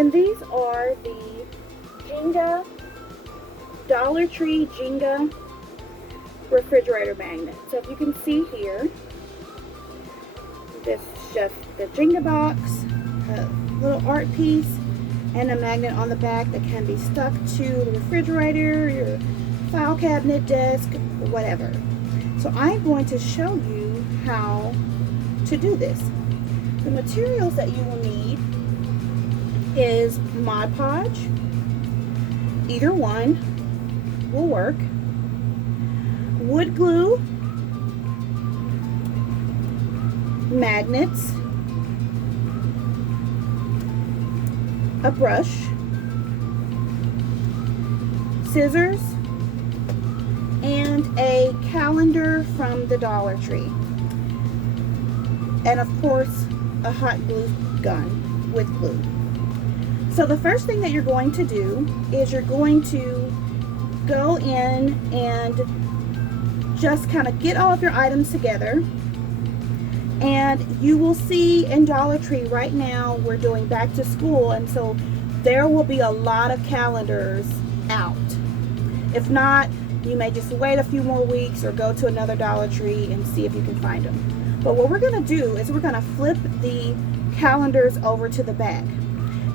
And these are the Jenga, Dollar Tree Jenga refrigerator magnet. So if you can see here, this is just the Jenga box, a little art piece, and a magnet on the back that can be stuck to the refrigerator, your file cabinet, desk, whatever. So I'm going to show you how to do this. The materials that you will need is Mod Podge. Either one will work. Wood glue, magnets, a brush, scissors, and a calendar from the Dollar Tree. And of course, a hot glue gun with glue. So the first thing that you're going to do is you're going to go in and just kind of get all of your items together. And you will see in Dollar Tree right now we're doing back to school, and so there will be a lot of calendars out. If not, you may just wait a few more weeks or go to another Dollar Tree and see if you can find them. But what we're going to do is we're going to flip the calendars over to the back.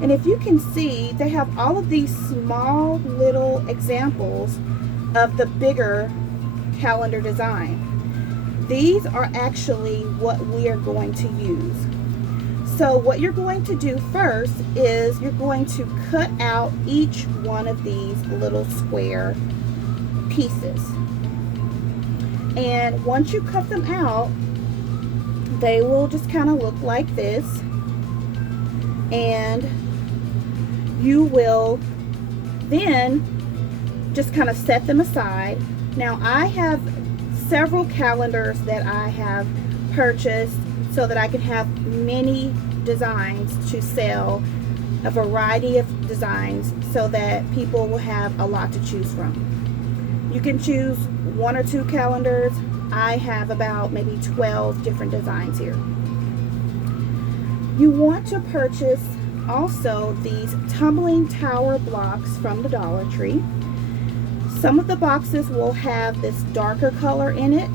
And if you can see, they have all of these small little examples of the bigger calendar design. These are actually what we are going to use. So what you're going to do first is you're going to cut out each one of these little square pieces. And once you cut them out, they will just kind of look like this. And you will then just kind of set them aside. Now I have several calendars that I have purchased so that I can have many designs to sell, a variety of designs, so that people will have a lot to choose from. You can choose 1 or 2 calendars. I have about maybe 12 different designs here. You want to purchase also these tumbling tower blocks from the Dollar Tree. Some of the boxes will have this darker color in it,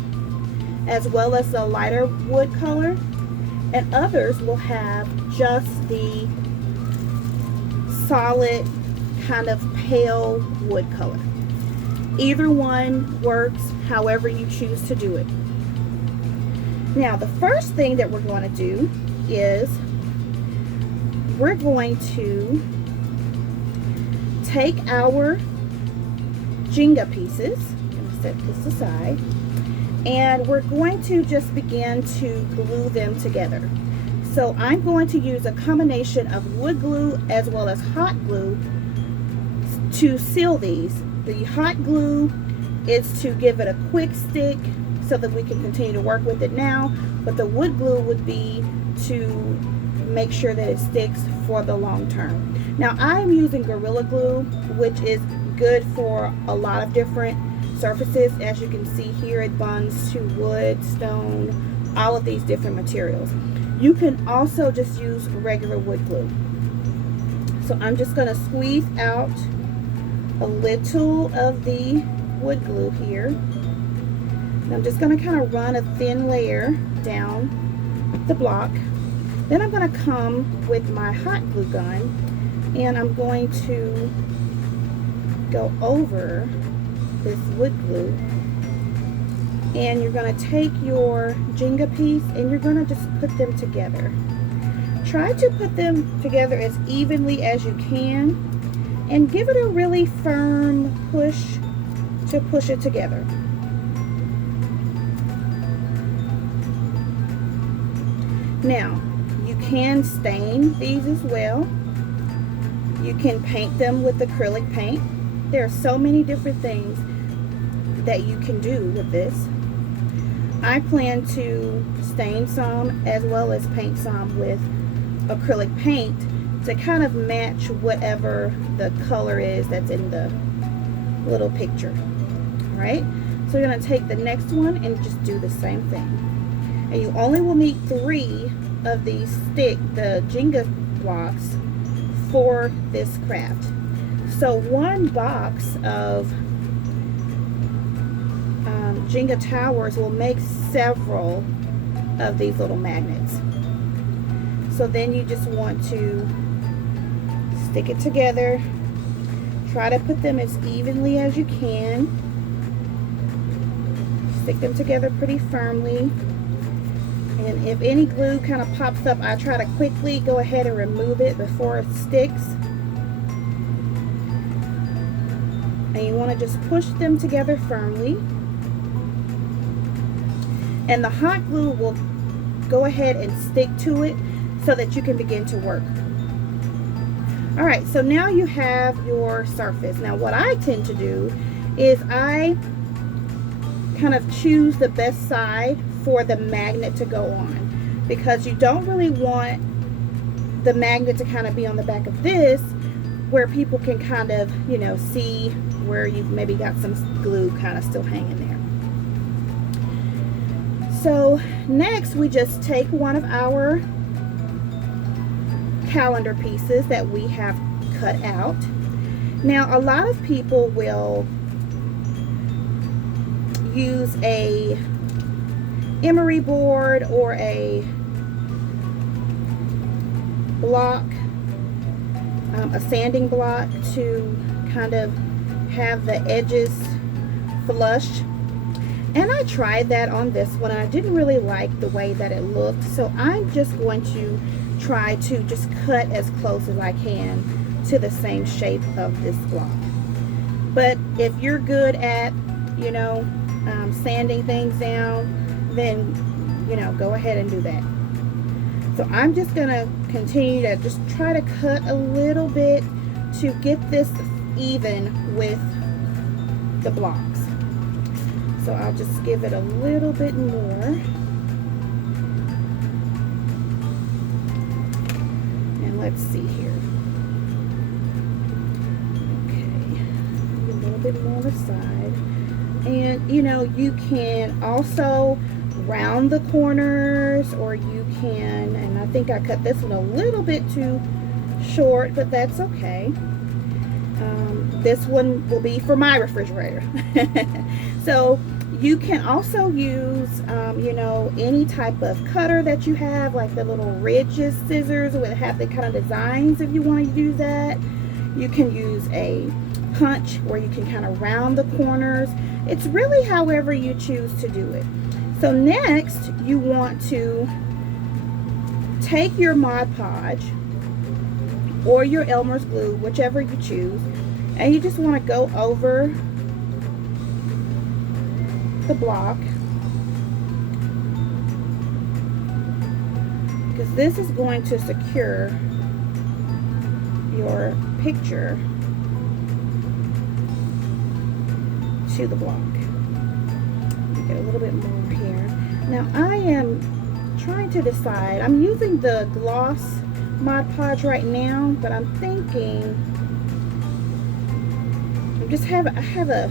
as well as a lighter wood color, and others will have just the solid kind of pale wood color. Either one works however you choose to do it. Now the first thing that we're going to do is we're going to take our Jenga pieces, I'm going to set this aside, and we're going to just begin to glue them together. So I'm going to use a combination of wood glue as well as hot glue to seal these. The hot glue is to give it a quick stick so that we can continue to work with it now, but the wood glue would be to make sure that it sticks for the long term. Now I'm using Gorilla Glue, which is good for a lot of different surfaces. As you can see here, it bonds to wood, stone, all of these different materials. You can also just use regular wood glue. So I'm just going to squeeze out a little of the wood glue here. And I'm just going to kind of run a thin layer down the block. Then I'm going to come with my hot glue gun and I'm going to go over this wood glue, and you're going to take your Jenga piece and you're going to just put them together. Try to put them together as evenly as you can and give it a really firm push to push it together. Now you can stain these as well. You can paint them with acrylic paint. There are so many different things that you can do with this. I plan to stain some as well as paint some with acrylic paint to kind of match whatever the color is that's in the little picture. Alright, so you're going to take the next one and just do the same thing. And you only will need 3 of these the Jenga blocks for this craft. So one box of Jenga towers will make several of these little magnets. So then you just want to stick it together. Try to put them as evenly as you can. Stick them together pretty firmly. And if any glue kind of pops up, I try to quickly go ahead and remove it before it sticks. And you want to just push them together firmly. And the hot glue will go ahead and stick to it so that you can begin to work. All right, so now you have your surface. Now what I tend to do is I kind of choose the best side for the magnet to go on, because you don't really want the magnet to kind of be on the back of this where people can kind of, you know, see where you've maybe got some glue kind of still hanging there. So next we just take one of our calendar pieces that we have cut out. Now a lot of people will use a emery board or a block, a sanding block, to kind of have the edges flush. And I tried that on this one and I didn't really like the way that it looked, so I'm just going to try to just cut as close as I can to the same shape of this block. But if you're good at, you know, sanding things down, then, you know, go ahead and do that. So I'm just gonna continue to just try to cut a little bit to get this even with the blocks. So I'll just give it a little bit more. And let's see here. Okay, a little bit more on the side. And you know, you can also round the corners, or you can, and I think I cut this one a little bit too short, but that's okay. This one will be for my refrigerator. So you can also use, you know, any type of cutter that you have, like the little ridges scissors that have the kind of designs if you want to do that. You can use a punch where you can kind of round the corners. It's really however you choose to do it. So next you want to take your Mod Podge or your Elmer's glue, whichever you choose, and you just want to go over the block, because this is going to secure your picture to the block. Get a little bit more here. Now I am trying to decide. I'm using the gloss Mod Podge right now, but I'm thinking I have a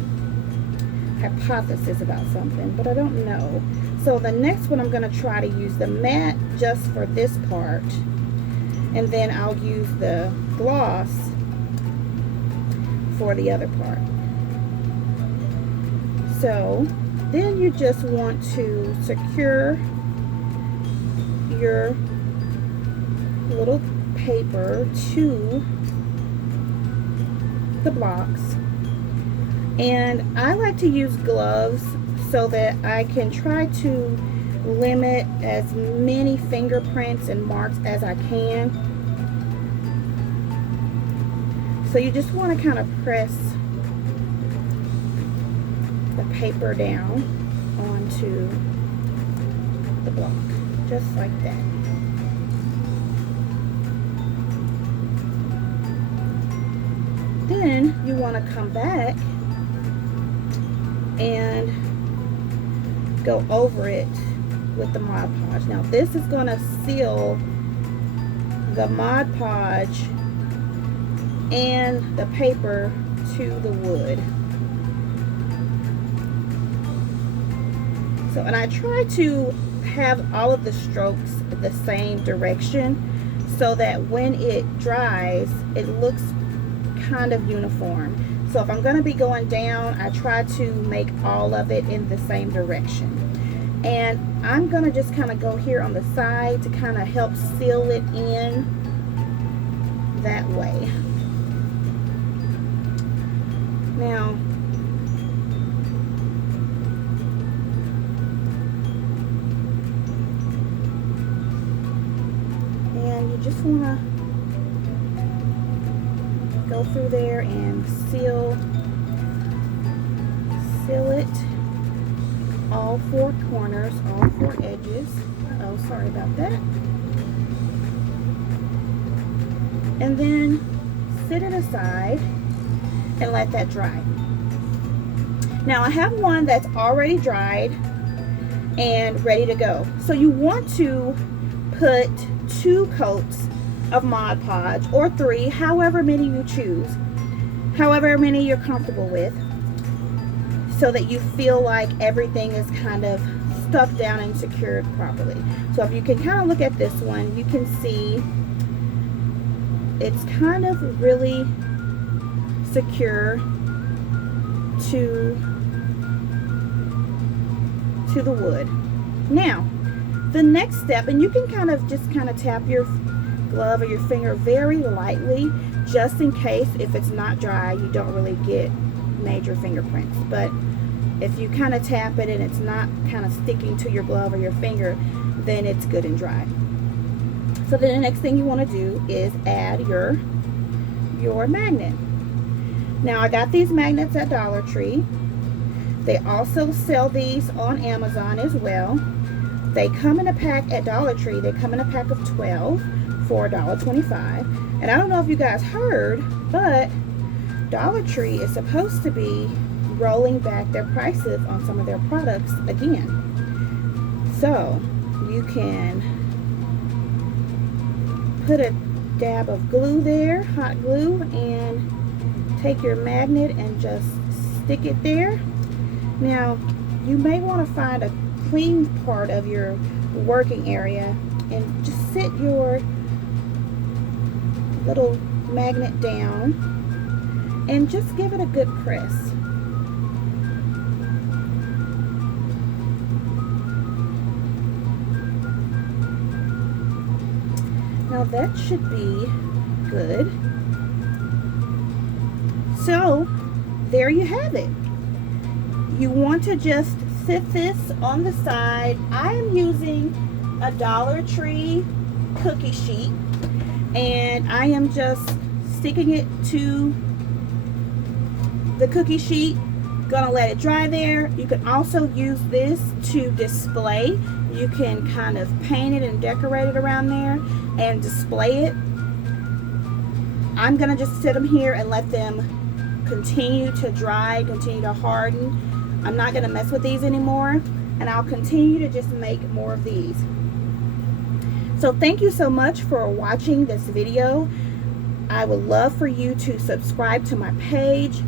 hypothesis about something, but I don't know. So the next one I'm going to try to use the matte just for this part, and then I'll use the gloss for the other part. So then you just want to secure your little paper to the blocks. And I like to use gloves so that I can try to limit as many fingerprints and marks as I can. So you just want to kind of press the paper down onto the block, just like that. Then you want to come back and go over it with the Mod Podge. Now this is going to seal the Mod Podge and the paper to the wood. And I try to have all of the strokes the same direction so that when it dries, it looks kind of uniform. So if I'm going to be going down, I try to make all of it in the same direction. And I'm going to just kind of go here on the side to kind of help seal it in that way. Now, and you just want to go through there and seal it, all four corners, all four edges. Oh, sorry about that. And then set it aside and let that dry. Now I have one that's already dried and ready to go. So you want to put 2 coats of Mod Podge, or 3, however many you choose, however many you're comfortable with, so that you feel like everything is kind of stuck down and secured properly. So if you can kind of look at this one, you can see it's kind of really secure to the wood. Now the next step, and you can kind of just tap your glove or your finger very lightly, just in case if it's not dry you don't really get major fingerprints. But if you kind of tap it and it's not kind of sticking to your glove or your finger, then it's good and dry. So then the next thing you want to do is add your magnet. Now I got these magnets at Dollar Tree. They also sell these on Amazon as well. They come in a pack at Dollar Tree. They come in a pack of 12 for $1.25. And I don't know if you guys heard, but Dollar Tree is supposed to be rolling back their prices on some of their products again. So you can put a dab of glue there, hot glue, and take your magnet and just stick it there. Now you may want to find a clean part of your working area and just sit your little magnet down and just give it a good press. Now that should be good. So there you have it. You want to just sit this on the side. I am using a Dollar Tree cookie sheet, and I am just sticking it to the cookie sheet. Gonna let it dry there. You can also use this to display. You can kind of paint it and decorate it around there and display it. I'm gonna just sit them here and let them continue to dry, continue to harden. I'm not gonna mess with these anymore, and I'll continue to just make more of these. So thank you so much for watching this video. I would love for you to subscribe to my page,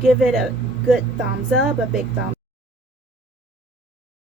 give it a good thumbs up, a big thumbs